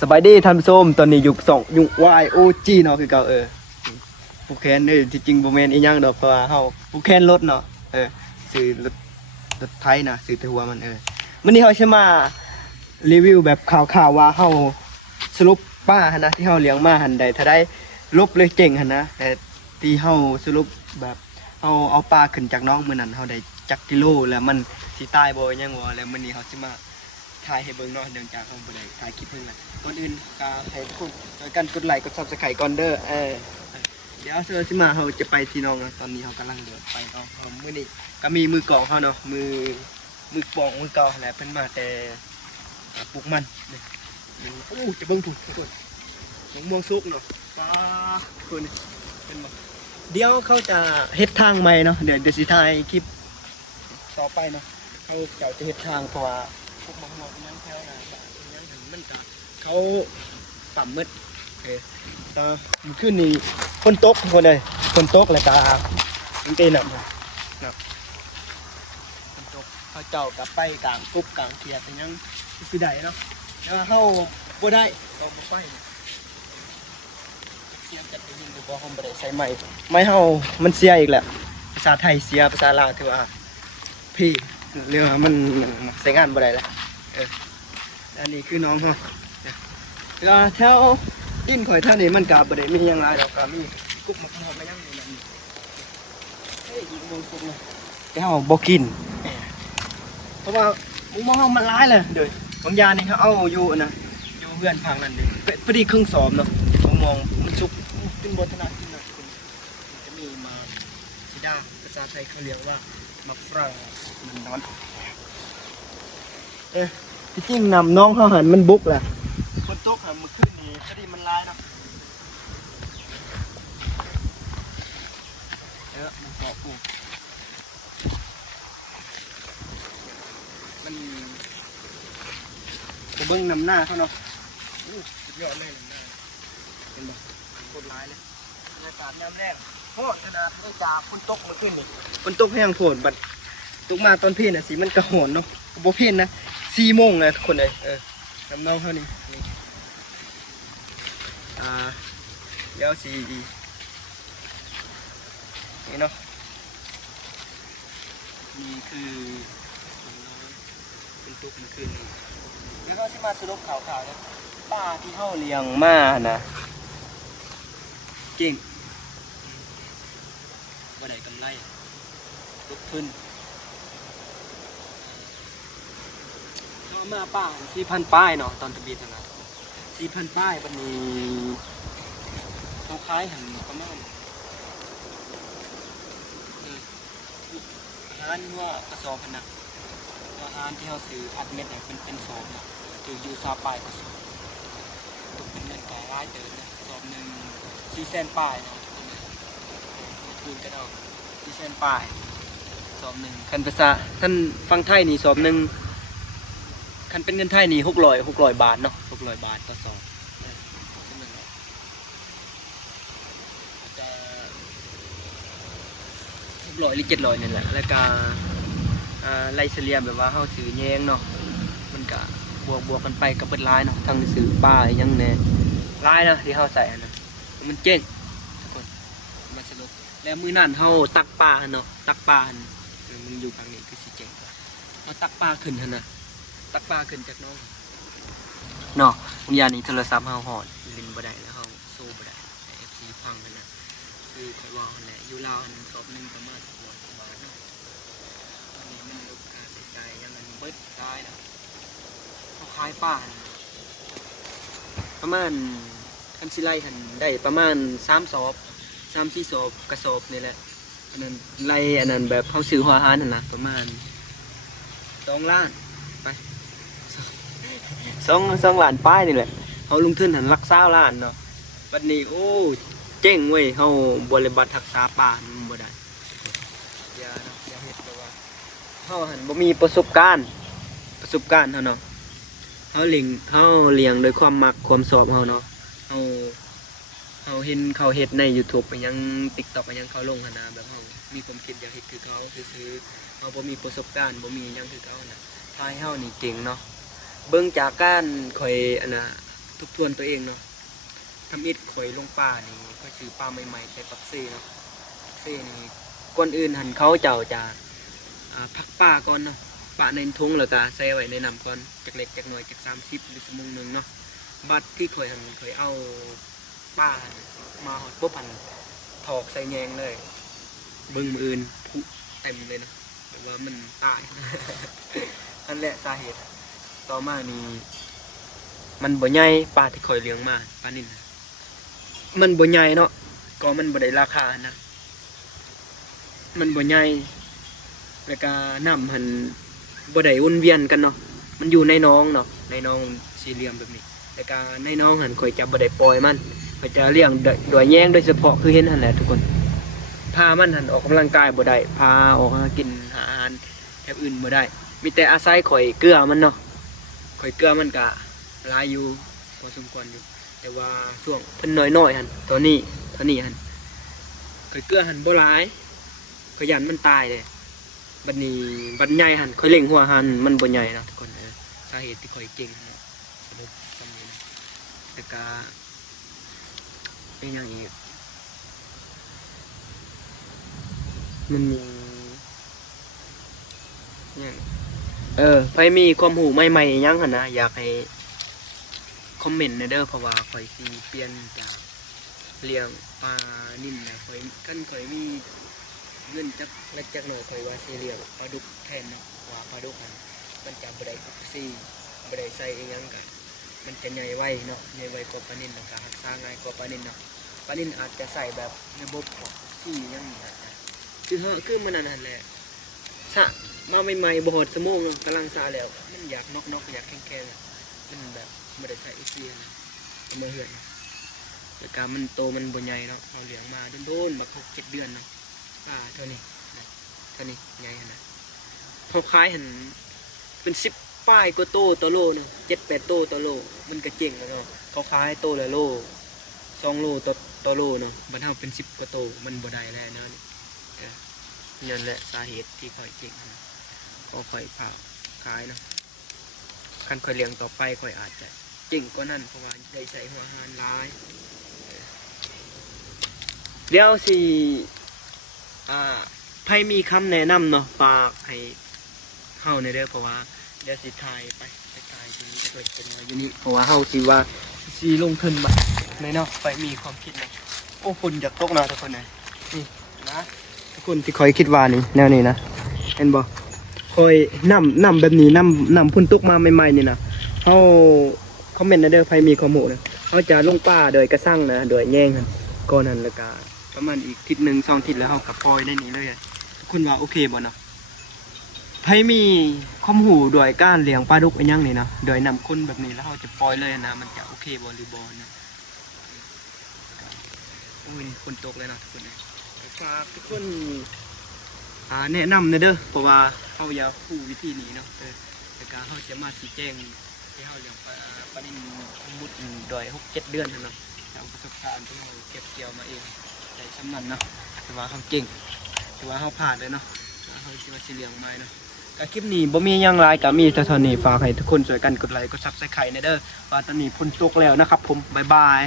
สบายดีท่านผู้ชมตอนนี้ยุค2ยุค YOG เนาะคือเก่าผู้แคนที่จริงบ่แม่นอีหยังดอกเพราะว่าเฮาผู้แคนรถเนาะซื้อรถไถนะซื้อแต่หัวมันมื้อนี้เฮาสิมารีวิวแบบข่าวๆว่าเฮาสรุปป้าหั่นนะที่เฮาเลี้ยงมาหั่นได้ถ้าได้ลบเลยเก่งหั่นนะแต่ที่เฮาสรุปแบบเฮาเอาปลาขึ้นจากน้องมื้อนั้นเฮาได้จักกิโลแล้วมันสิตายบ่หยังบ่แล้วมื้อนี้เฮาสิมาถ่ายให้เบิ่งเนาะเนื่องจากเฮาบ่ได้ถ่ายคลิปเพิ่นน่ะก่อนอื่นก็ให้ทุกคนช่วยกันกดไลค์กด Subscribe ก่อนเด้อเดี๋ยวเซอร์สิมาเฮาจะไปที่น้องนะตอนนี้เฮากำลังเดินไปเนาะมื้อนี้ก็มีมือกองเฮาเนาะมือปองมือเก่าแหละเพิ่นมาแต่ปลูกมันนี่โอ้จะเบิ่งถูกทุกคนม่วงสุกเนาะปลาคนเป็นบ่เดี๋ยวเขาจะเฮ็ดทางใหม่เนาะเดี๋ยวสิถ่ายคลิปต่อไปเนาะเขาจะเฮ็ดทางเพราะว่าพวกมะม่วงยังแถวน่ะยังถึงมันก็เขาปั๊มมืดมันขึ้นนี่ฝนตกคนเลยฝนตกแล้วก็มันเตะหนักฝนตกเขาเจ้ากับไปกลางกุ๊บกลางเขียดยังคือได้เนาะแล้วเขาบ่ได้เราบ่ไปเสียจัดไปยิงดูบ่เฮาบ่ได้ใส่ไม้เฮามันเสียอีกแหละภาษาไทยเสียภาษาลาวถือว่าพี่เรื่องมันใช้งานบ่ได้แล้วอันนี้คือน้องเฮาแล้วแถวดินข่อยท่านี่มันก็บ่ได้มีหยังหลายดอกก็มีกุ๊บมะม่วงมายังนี่นั่นเฮ้ยยิงบ่กุ๊บเลยแต่เฮาบ่กินเพราะว่าหม้อมันร้ายเลยเด้อบางอย่างนี่เขาเอาอยู่นะอยู่เพื่อนพังนั่นดิพอดีครึ่งสอบเนาะมองมันสุกขึ้นบนถนัดขึ้นนะคุณจะมีมาสีดาภาษาไทยเขาเรียกว่ามะฝรั่งมันนอนที่จริงนำน้องเขาหันมันบุกแหละคนโต๊ะหันมันขึ้นนี่พอดีมันร้ายเนาะมันเกาะปูมันกูเบิ้งนำหน้าเขาเนาะสุดยอดเลยนำหน้าเป็นแบบโคตรร้ายเลยบรรยากาศน้ำแรงโคตรขนาดไม่จ่าฝนตกมาขึ้นนี่ฝนตกแห้งโผล่บัดตกมาตอนเพลนน่ะสีมันกระหอนเนาะโบเพลนนะ4 โมงเลยทุกคนเลยนำน้องเขานี่เดี๋ยวสีนี่เนาะนี่คือฝนตกมาขึ้นเดี๋ยวเขาจะมาสรุปข่าวๆนะป้าที่เขาเลี้ยงมานะเก่งว่าได้กำไรลดทุนเขามาป้า4,000 ป้ายเนาะตอนทะเบียนนะ4,000 ป้ายวันนี้เขาขายหันประมาณอาหารว่ากระสอบนะอาหารที่เขาซื้ออัดเม็ดเนี่ยเป็นสอบนะถืออยู่ซาปลายกระสอบตกเป็นเงินก่อร้ายเดินนะสอบหนึ่ง400,000 ป้ายนะทุกคนนะคืนกันเอา400,000 ป้ายสอบหนึ่งคันภาษาท่านฟังไทยนี่สอบหนึ่งคันเป็นเงินไทยนี่600 บาทเนาะ600 บาทต่อสอบจะ600 หรือ 700นี่แหละแล้วก็ไล่เฉลี่ยแบบว่าเขาซื้อแยงเนาะมันก็บวกกันไปกับเปิดร้ายเนาะทางซื้อป้ายังแน่ร้ายนะที่เขาใส่นะมันเจ๊งทุกคนมาสรุปแล้วมื้อนั้นเขาตักปลาเนาะตักปลามันอยู่ทางนี้คือสิเจ๊งเขาตักปลาขึ้นนะตักปลาขึ้นจากน้องเนาะบางอย่างนี้โทรศัพท์เขาหอดลินบ่ได้แล้วเขาโซ่บ่ได้FC ฟังกันนะคือคอยว่าคนแหละอยู่ลาวสอบหนึ่งประมาณ600 บาทเนาะอันนี้มันลูกค้าเสียใจยังมันเบิดได้นะเขาขายป่านประมาณคันซิไลหันได้ประมาณ3 สอบ 3-4 สอบกระสอบนี่แหละอันนั้นไล่อันนั้นแบบเขาซื้อหัวอาหารนะประมาณ2 ล้านไป2 ล้านป้ายนี่แหละเขาลงทุนหันรักษาล้านเนาะวันนี้โอ้เจ๊งเว้ยเขาบริบัติรักษาป่ามันบ่ได้อย่าเฮ็ดแบบว่าเขาหันบ่มีประสบการณ์เขาเนาะเขาเลี้ยงโดยความมักความชอบเขาเนาะเขาเห็นเขาเฮ็ดใน YouTube ไปยัง TikTok ไปยังเขาลงหั่นนะแบบเขามีความคิดอยากเฮ็ดคือเขาซื้อเขาบ่มีประสบการณ์บ่มีหยังคือเขาน่ะทายเฮานี่เก่งเนาะเบิ่งจากการข่อยอันน่ะ ทบทวนตัวเองเนาะทำอิฐข่อยลงป่านี่ก็ซื้อปลาใหม่ๆไปปักเซ่เนาะปักเซ่นี่ก่อนอื่นหันเขาเจ้าจะพักป่าก่อนเนาะป่าในทุ่งแล้วก็แซ่ไว้ในน้ำก่อนจากเล็กจากน้อยจาก30หรือ1 ชั่วโมงเนาะบัดที่ข่อยหันข่อยเอาป่ามาหอดปุ๊บหันถอกใส่แยงเลยเบิ่งมืออื่นผุเต็มเลยเนาะแต่ว่ามันตาย นั่นแหละสาเหตุต่อมานี่มันบ่ใหญ่ปลาที่ข่อยเลี้ยงมาปลานิ่นมันบ่ใหญ่เนาะก็มันบ่ได้ราคานะมันบ่ใหญ่แล้วก็น้ำหันบ่ได้วนเวียนกันเนาะมันอยู่ในน้องเนาะในน้องสี่เหลี่ยมแบบนี้แล้วก็ในน้องหันข่อยจะบ่ได้ปล่อยมันข่อยจะเลี้ยงโดยแยงโดยเฉพาะคือเห็นหั่นแหละทุกคนพามันหันออกกำลังกายบ่ได้พาออกหากินหาอาหารแถบอื่นบ่ได้มีแต่อาศัยข่อยเกลือมันเนาะข่อยเกลือมันก็หลายอยู่พอสมควรอยู่แต่ว่าช่วงเพิ่นน้อยๆหั่นตอนนี้หั่นข่อยเกลือหั่นบ่หลายข่อยยันมันตายเลยบัดนี้บัดใหญ่หั่นข่อยเล็งหัวหั่นมันบ่ใหญ่เนาะทุกคนสาเหตุที่ข่อยเก่งเนาะสรุปคำนี้นะแต่ก็เป็นอย่างอีกมันมีอย่างไปมีความรู้ใหม่ๆยังหั่นนะอยากให้คอมเมนต์เด้อเพราะว่าข่อยสิเปลี่ยนจากเลี้ยงปลานิ่มนะข่อยมีเงินจักเล็กจักน้อยข่อยว่าสิเลี้ยงปลาดุกแทนเนาะว่าปลาดุกมันจะบ่ได้ออกซิบ่ได้ใส่อีหยังกันมันจะใหญ่ไวเนาะใหญ่ไวกว่าปลานิ่มแล้วก็รักษาง่ายกว่าปลานิ่มเนาะปลานิ่มอาจจะใส่แบบระบบของซี่ยังนี่นะคือมันนั่นแหละสะมาใหม่ๆบ่ฮอดชั่วโมงกำลังสะแล้วมันอยากนอกอยากแข็งๆมันแบบบ่ได้ใส่ออกซิมันบ่เหือนแล้วก็มันโตมันบ่ใหญ่เนาะเอาเลี้ยงมาโดนๆมา6-7 เดือนเนาะเท่านี้ใหญ่ขนาดเขาขายเห็นเป็น10 ป้ายกว่าโตต่อโลเนาะ7-8 โตต่อโลมันก็เจ๋งแล้วเนาะเขาขายโตละโล2 โลต่อโลเนาะมันเท่าเป็น10 กว่าโตมันบ่ได้แล้วเนาะนั่นแหละสาเหตุที่ข่อยเจ๋งก็ข่อยผ่าขายเนาะคันข่อยเลี้ยงต่อไปข่อยอาจจะเจ๋งกว่านั้นเพราะว่าได้ใส่หัวอาหารหลายเดี๋ยวสิไผมีคำแนะนำเนาะฝากให้เฮาในเด้อเพราะว่าเดี๋ยวสิถ่ายไปถ่ายตรงนี้จะเกิดเป็นอยู่นี่เพราะว่าเฮาสิว่าสิลงทุนมาในเนาะไปมีความคิดนะโอ้ฝนจะตกนะทุกคนเลยนี่นะทุกคนที่คอยคิดว่านี่แนวนี้นะเห็นบ่คอยน้ำแบบนี้น้ำพุ่นตกมาใหม่ๆนี่นะเฮาคอมเมนต์ในเด้อไผมีความรู้นะเฮาจะลงป่าโดยกระสั่งนะโดยแย่งกันก่อนนั้นแล้วก็ประมาณอีกทิศ1 2 ทิศแล้วเขากับปล่อยได้นี้เลยทุกคนว่าโอเคบ่เนาะไผมีความหูโดยการเลี้ยงปลาดุกอันยังนี่นะโดยนำคนแบบนี้แล้วเขาจะปล่อยเลยนะมันจะโอเคบ่หรือบ่นะโอ้ยคนตกเลยนะทุกคนเลยฝากทุกคนแนะนำนะเด้อเพราะว่าเขาอยากรู้วิธีนี้เนาะแล้วก็เขาจะมาชี้แจงที่เขาเลี้ยงปลานิ่มมุดโดย6-7 เดือนเนาะจากประสบการณ์ที่เราเก็บเกี่ยวมาเองในสำนักเนาะถือว่าเขาเก่งถือว่าเขาผ่านเลยเนาะเขาคิดว่าสิเลี้ยงไม้เนาะคลิปนี้บ่มีหยังหลายก็มีแต่เท่านี้ฝากให้ทุกคนช่วยกันกดไลค์กดซับสไครต์ในเด้อว่าตอนนี้ฝนตกแล้วนะครับผมบ๊ายบาย